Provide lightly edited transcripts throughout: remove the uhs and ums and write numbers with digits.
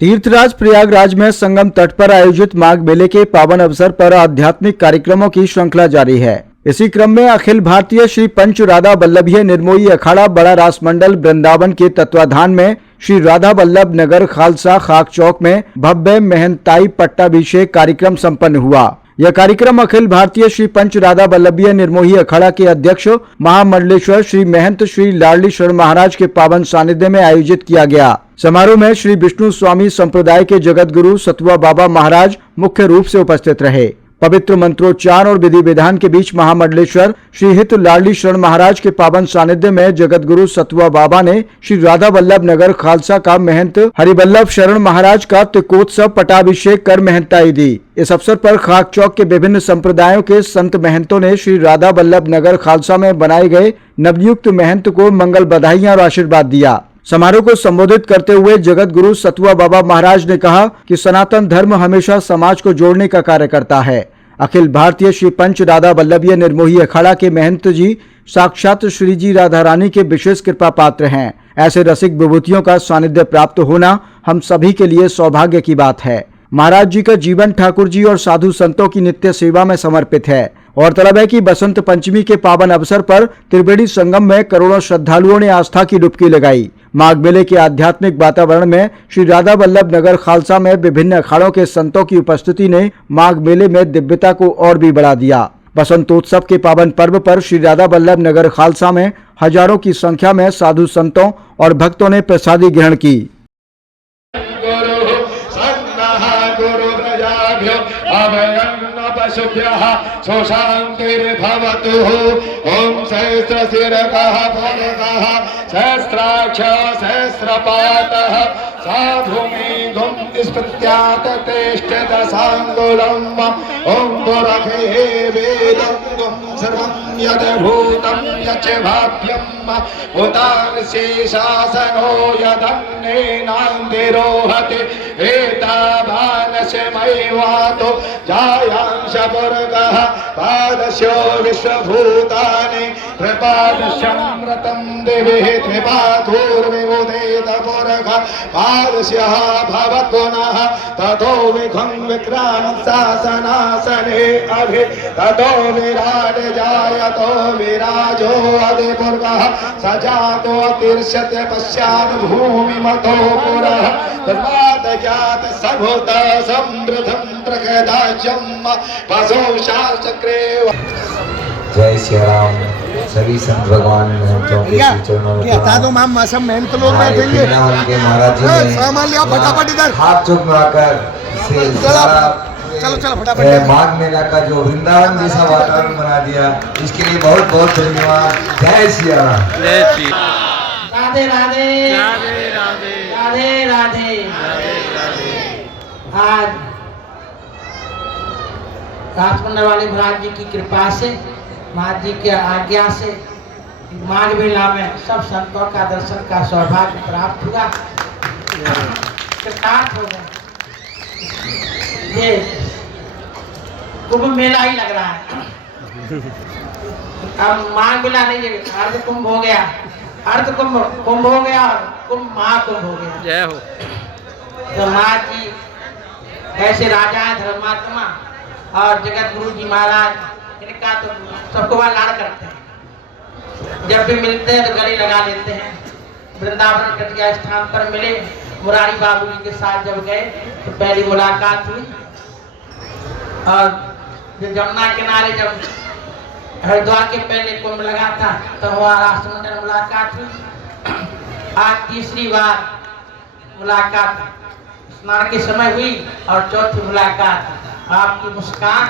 तीर्थराज प्रयागराज में संगम तट पर आयोजित माघ मेले के पावन अवसर पर आध्यात्मिक कार्यक्रमों की श्रृंखला जारी है। इसी क्रम में अखिल भारतीय श्री पंच राधा वल्लभीय निर्मोही अखाड़ा बड़ा रास मंडल वृंदावन के तत्वाधान में श्री राधा वल्लभ नगर खालसा खाक चौक में भव्य महंताई पट्टाभिषेक कार्यक्रम संपन्न हुआ। यह कार्यक्रम अखिल भारतीय श्री पंच राधा वल्लभीय निर्मोही अखाड़ा के अध्यक्ष महामंडलेश्वर श्री महंत श्री लाडली शरण महाराज के पावन सानिध्य में आयोजित किया गया। समारोह में श्री विष्णु स्वामी संप्रदाय के जगत गुरु सतुआ बाबा महाराज मुख्य रूप से उपस्थित रहे। पवित्र मंत्रोच्चार और विधि विधान के बीच महामंडलेश्वर श्री हित लाडली शरण महाराज के पावन सानिध्य में जगत गुरु सतुआ बाबा ने श्री राधा वल्लभ नगर खालसा का महंत हरिवल्लभ शरण महाराज का तिकोत्सव पटाभिषेक कर महंताई दी। इस अवसर पर खाक चौक के विभिन्न संप्रदायों के संत महंतों ने श्री राधा वल्लभ नगर खालसा में बनाए गए नवनियुक्त महंत को मंगल बधाइयां और आशीर्वाद दिया। समारोह को संबोधित करते हुए जगत गुरु सतुआ बाबा महाराज ने कहा कि सनातन धर्म हमेशा समाज को जोड़ने का कार्य करता है। अखिल भारतीय श्री पंच राधा वल्लभीय निर्मोही अखाड़ा के महंत जी साक्षात श्री जी राधा रानी के विशेष कृपा पात्र हैं। ऐसे रसिक विभूतियों का सानिध्य प्राप्त होना हम सभी के लिए सौभाग्य की बात है। महाराज जी का जीवन ठाकुर जी और साधु संतों की नित्य सेवा में समर्पित है। गौरतलब है कि बसंत पंचमी के पावन अवसर पर त्रिवेणी संगम में करोड़ों श्रद्धालुओं ने आस्था की डुबकी लगाई। माघ मेले के आध्यात्मिक वातावरण में श्री राधा वल्लभ नगर खालसा में विभिन्न अखाड़ों के संतों की उपस्थिति ने माघ मेले में दिव्यता को और भी बढ़ा दिया। बसंतोत्सव के पावन पर्व पर श्री राधा वल्लभ नगर खालसा में हजारों की संख्या में साधु संतों और भक्तों ने प्रसादी ग्रहण की। ओम सहस्रशिरकः भगः सहस्राक्ष सहस्रपातः साधु मे गुम स्पत्यात तेष्ट दशांगुलम ओम पुरखे वेदं सर्वं यद भूतं यच भाव्यं भूतान शेषासनो यदन्नेनान्तिरोहति एतावानस्य मयिवातो जायांश पुरगः पादस्यो विश्वभूतानि त्रिपादस्यमृतं दिविः त्रिपाधूर्विमुदेत पुरगः पादस्यः भवत्पुनः ततो विघं विक्रामशासनासने अभि ततो विराट जायतो विराजो अधिपुरगः सजातो तिर्षते पश्चात् भूमिमतो पुरः तस्मात् ज्ञात सभूत समृद्धं प्रगदाज्यं पशुषा चक्रे। जय श्री राम। सभी संत भगवान महंतों के चरणों में बता दो मैम मौसम महंत लोग बैठेंगे उनके महाराज जी सामान लिया फटाफट इधर हाथ चौक में आकर चलो फटाफट माघ मेला का जो वृंदावन जैसा वातावरण बना दिया, इसके लिए बहुत बहुत धन्यवाद। जय श्री राम। जय श्री राधे राधे राधे राधे राधे राधे। आज राजमंडल वाले महाराज जी की कृपा से, महाराज जी के आज्ञा से माघ मेला में सब संतों का दर्शन का सौभाग्य प्राप्त हुआ। कृतार्थ हो गए। ये कुंभ मेला ही लग रहा है। अब माघ मेला नहीं है, अर्ध कुंभ हो गया, अर्ध कुंभ हो गया और कुंभ महाकुंभ हो गया। जय हो। तो महाराज जी ऐसे राजा है, धर्मात्मा और जगत गुरु जी महाराज, इनका तो सबको वहाँ लाड़ करते हैं। जब भी मिलते हैं तो गले लगा लेते हैं। वृंदावन कटिया स्थान पर मिले, मुरारी बाबू जी के साथ जब गए तो पहली मुलाकात हुई। और जो जमुना किनारे जब हरिद्वार के पहले कुंभ लगा था तो हमारा राष्ट्रमंडल मुलाकात हुई। आज तीसरी बार मुलाकात स्नान के समय हुई और चौथी मुलाकात। आपकी मुस्कान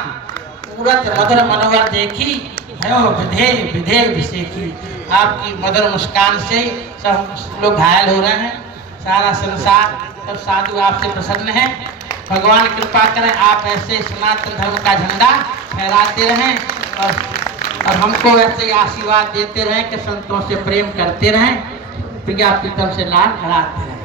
पूरत मधुर मनोहर देखी भयो विधे विधे विषेखी। आपकी मधुर मुस्कान से सब लोग घायल हो रहे हैं। सारा संसार सब साधु आपसे प्रसन्न हैं। भगवान कृपा करें, आप ऐसे सनातन धर्म का झंडा फहराते रहें और हमको ऐसे आशीर्वाद देते रहें कि संतों से प्रेम करते रहें, प्रिया प्रीतम से लाल बढ़ाते रहें।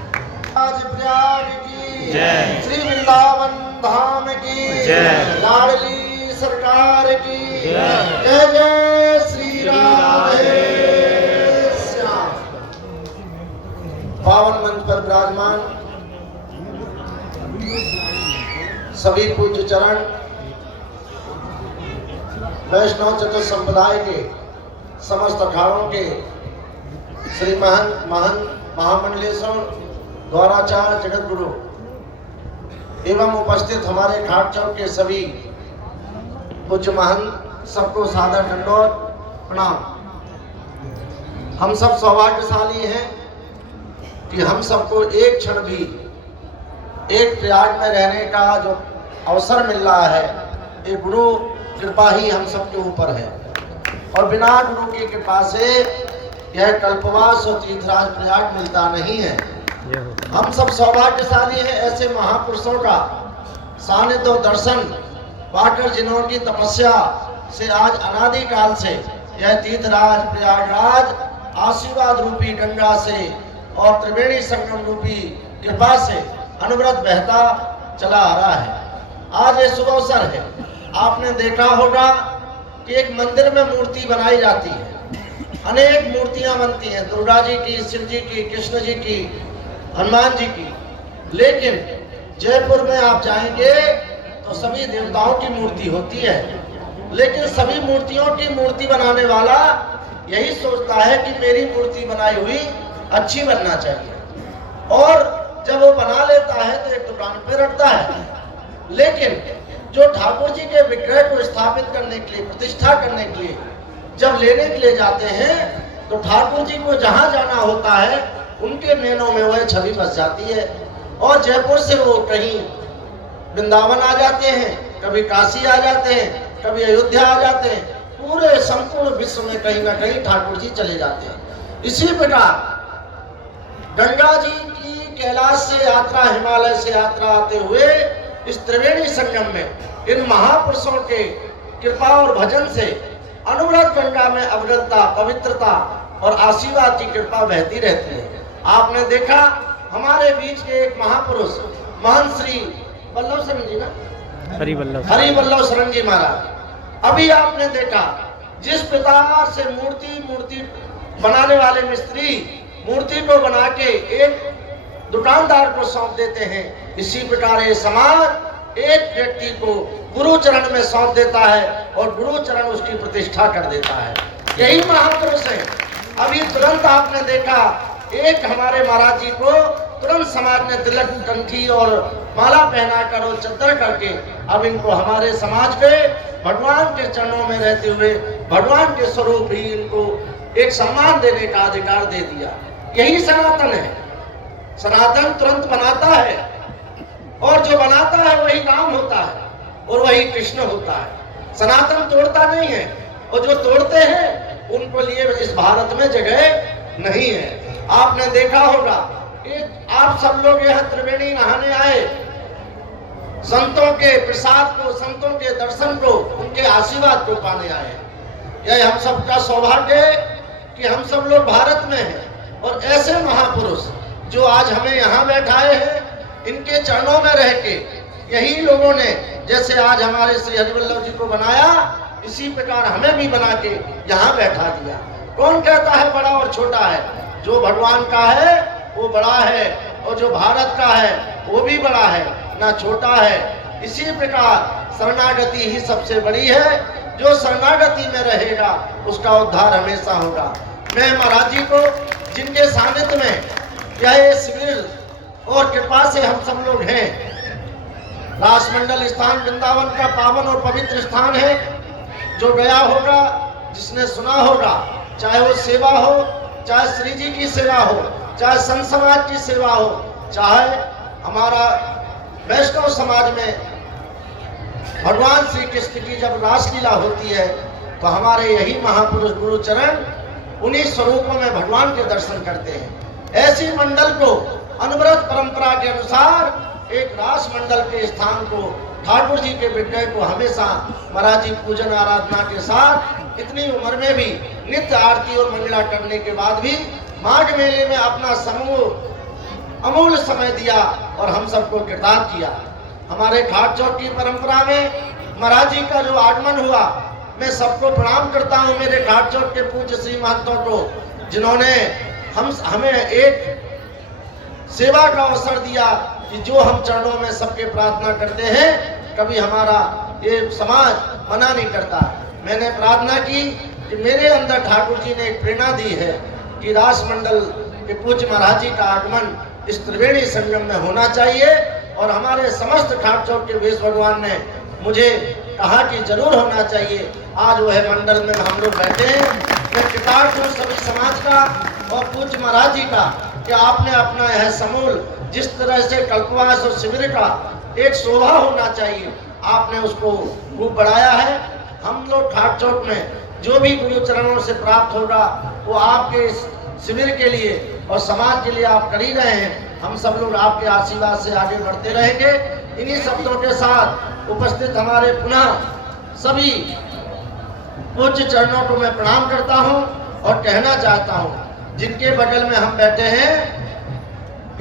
प्रयाग की जय। श्री वृंदावन धाम की जय। लाडली सरकार की जय। जय जय श्री राधे श्याम। पावन मंच पर विराजमान सभी पूज्य चरण वैष्णव चतुर्थ संप्रदाय के समस्त अखाड़ों के श्री महंत महामंडलेश्वर द्वाराचार्य जगत गुरु एवं उपस्थित हमारे घाट चौक के सभी पूज्य महंत सबको सादर दंडोत प्रणाम। हम सब सौभाग्यशाली हैं कि हम सबको एक क्षण भी एक प्रयाग में रहने का जो अवसर मिल रहा है, ये गुरु कृपा ही हम सबके ऊपर है और बिना गुरु की कृपा से यह कल्पवास और तीर्थराज प्रयाग मिलता नहीं है। हम सब सौभाग्यशाली हैं ऐसे महापुरुषों का सानिध्य और दर्शन पाकर, जिन्होंने तपस्या से आज अनादिकाल से यह तीर्थराज प्रयागराज आशीर्वाद रूपी गंगा से और त्रिवेणी संगम रूपी कृपा से अनवरत बहता चला आ रहा है। आज ये शुभ अवसर है। आपने देखा होगा कि एक मंदिर में मूर्ति बनाई जाती है, अनेक मूर्तियां बनती हैं, दुर्गा जी की, शिव जी की, कृष्ण जी की, हनुमान जी की, लेकिन जयपुर में आप जाएंगे तो सभी देवताओं की मूर्ति होती है, लेकिन सभी मूर्तियों की मूर्ति बनाने वाला यही सोचता है कि मेरी मूर्ति बनाई हुई अच्छी बनना चाहिए और जब वो बना लेता है तो एक दुकान पे रखता है। लेकिन जो ठाकुर जी के विग्रह को स्थापित करने के लिए, प्रतिष्ठा करने के लिए जब लेने के लिए जाते हैं तो ठाकुर जी को जहां जाना होता है उनके नैनों में वह छवि बस जाती है और जयपुर से वो कहीं वृंदावन आ जाते हैं, कभी काशी आ जाते हैं, कभी अयोध्या आ जाते हैं, पूरे संपूर्ण विश्व में कहीं ना कहीं ठाकुर जी चले जाते हैं। इसी प्रकार गंगा जी की कैलाश से यात्रा, हिमालय से यात्रा आते हुए इस त्रिवेणी संगम में इन महापुरुषों के कृपा और भजन से अनवरत गंगा में अविरलता, पवित्रता और आशीर्वाद की कृपा बहती रहती है। आपने देखा हमारे बीच के एक महापुरुष महंत श्री वल्लभ शरण जी ना, हरिवल्लभ शरण जी महाराज, अभी आपने देखा जिस प्रकार से मूर्ति बनाने वाले मिस्त्री मूर्ति को बना के एक दुकानदार को सौंप देते हैं, इसी प्रकार ये समाज एक व्यक्ति को गुरु चरण में सौंप देता है और गुरु चरण उसकी प्रतिष्ठा कर देता है। यही महापुरुष है। अभी तुरंत आपने देखा एक हमारे महाराज जी को तुरंत समाज ने तिलक, कंठी और माला पहनाकर और चद्दर करके अब इनको हमारे समाज के भगवान के चरणों में रहते हुए भगवान के स्वरूप ही इनको एक सम्मान देने का अधिकार दे दिया। यही सनातन है। सनातन तुरंत बनाता है और जो बनाता है वही राम होता है और वही कृष्ण होता है। सनातन तोड़ता नहीं है और जो तोड़ते हैं उनको लिए इस भारत में जगह नहीं है। आपने देखा होगा आप सब लोग यह त्रिवेणी नहाने आए, संतों के प्रसाद को, संतों के दर्शन को, उनके आशीर्वाद को पाने आए। यह हम सबका सौभाग्य है कि हम सब लोग भारत में हैं और ऐसे महापुरुष जो आज हमें यहाँ बैठाए हैं, इनके चरणों में रह के यही लोगों ने जैसे आज हमारे श्री हरिवल्लभ जी को बनाया, इसी प्रकार हमें भी बना के यहाँ बैठा दिया। कौन कहता है बड़ा और छोटा है? जो भगवान का है वो बड़ा है और जो भारत का है वो भी बड़ा है, ना छोटा है। इसी प्रकार शरणागति ही सबसे बड़ी है। जो शरणागति में रहेगा उसका उद्धार हमेशा होगा। मैं महाराज जी को जिनके सानिध्य में यह शिविर और कृपा से हम सब लोग हैं, रासमंडल स्थान वृंदावन का पावन और पवित्र स्थान है। जो गया होगा, जिसने सुना होगा, चाहे वो सेवा हो, चाहे श्री जी की सेवा हो, चाहे संत समाज की सेवा हो, चाहे हमारा वैष्णव समाज में भगवान श्री कृष्ण की जब रासलीला होती है तो हमारे यही महापुरुष गुरुचरण उन्हीं स्वरूपों में भगवान के दर्शन करते हैं। ऐसी मंडल को अनवरत परंपरा के अनुसार एक रास मंडल के स्थान को, ठाकुर जी के विग्रह को हमेशा महाराज जी पूजन आराधना के साथ इतनी उम्र में भी नित्य आरती और मंगला करने के बाद भी माघ मेले में अपना समूह अमूल्य समय दिया और हम सबको कृतार्थ किया। हमारे घाट चौक की परंपरा में महाराज जी का जो आगमन हुआ, मैं सबको प्रणाम करता हूँ, मेरे घाट चौक के पूज्य श्री महंतों को, जिन्होंने हमें एक सेवा का अवसर दिया कि जो हम चरणों में सबके प्रार्थना करते हैं कभी हमारा ये समाज मना नहीं करता। मैंने प्रार्थना की कि मेरे अंदर ठाकुर जी ने एक प्रेरणा दी है कि रासमंडल के पूज्य महाराज जी का आगमन इस त्रिवेणी संगम में होना चाहिए, और हमारे समस्त ठाट चौक के वेश भगवान ने मुझे कहा कि जरूर होना चाहिए। आज वह मंडल में हम लोग बैठे हैं। मैं कृतज्ञ हूँ सभी समाज का और पूज्य महाराज जी का कि आपने अपना यह समूल जिस तरह से कल्पवास और शिविर का एक शोभा होना चाहिए, आपने उसको खूब बढ़ाया है। हम लोग ठाट चौक में जो भी गुरु चरणों से प्राप्त होगा वो आपके इस शिविर के लिए और समाज के लिए आप कर ही रहे हैं। हम सब लोग आपके आशीर्वाद से आगे बढ़ते रहेंगे। इन्हीं शब्दों के साथ उपस्थित हमारे पुनः सभी पूज्य चरणों को मैं प्रणाम करता हूं और कहना चाहता हूं, जिनके बगल में हम बैठे हैं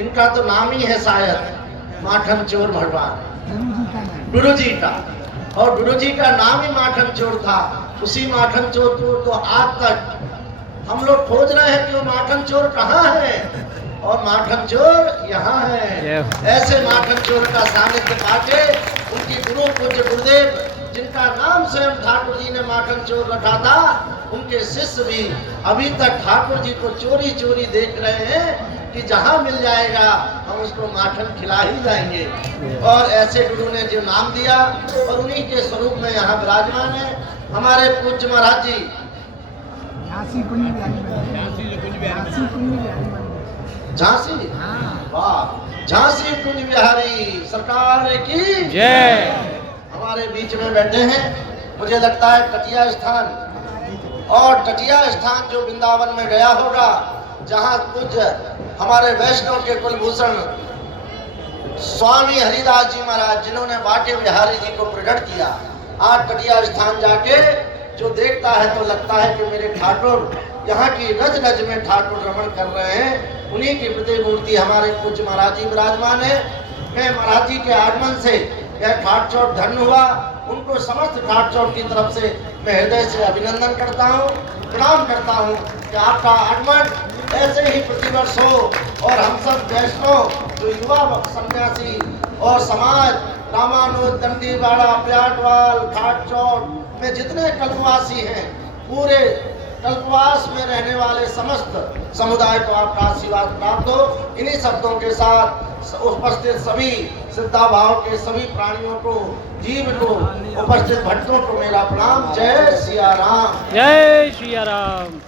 इनका तो नाम ही है शायद माखन चोर भगवान गुरु जी का, और गुरु जी का नाम ही माखन चोर था। उसी माखन चोर को तो आज तक हम लोग खोज रहे हैं कि वो माखन चोर कहाँ है, और माखन चोर यहाँ है। ऐसे माखन चोर का सानिध्य पाके उनकी गुरु पूज्य गुरुदेव जिनका नाम स्वयं ठाकुर जी ने माखन चोर रखा था, उनके शिष्य भी अभी तक ठाकुर जी को चोरी चोरी देख रहे हैं कि जहाँ मिल जाएगा हम उसको माखन खिला ही जाएंगे। और ऐसे गुरु ने जो नाम दिया और उन्हीं के स्वरूप में यहाँ विराजमान है हमारे पूज्य महाराज जी। झांसी, वाह, झांसी कुंज बिहारी सरकार की जय। हमारे बीच में बैठे हैं, मुझे लगता है टटिया स्थान, और टटिया स्थान जो वृंदावन में गया होगा, जहाँ पूज्य हमारे वैष्णव के कुलभूषण स्वामी हरिदास जी महाराज जिन्होंने बाके बिहारी जी को प्रकट किया, आज टटिया स्थान जाके जो देखता है तो लगता है कि मेरे ठाकुर यहाँ की रज रज में ठाकुर रमण कर रहे हैं। उन्हीं की प्रतिमूर्ति हमारे पूज्य महाराज जी विराजमान है। मैं महाराज जी के आगमन से यह ठाट चौक धन्य हुआ। उनको समस्त ठाट चौक की तरफ से मैं हृदय से अभिनंदन करता हूँ, प्रणाम करता हूँ कि आपका आगमन ऐसे ही प्रतिवर्ष हो, और हम सब वैष्णव जो युवा सन्यासी और समाज रामानुज दंडीवाड़ा प्याटवाल ठाट चौक में जितने कल्पवासी हैं, पूरे कल्पवास में रहने वाले समस्त समुदाय को आपका आशीर्वाद प्राप्त हो। इन्हीं शब्दों के साथ उपस्थित सभी श्रद्धा भाव के सभी प्राणियों को, जीव को, उपस्थित भक्तों को मेरा प्रणाम। जय सिया राम। जय श्री राम।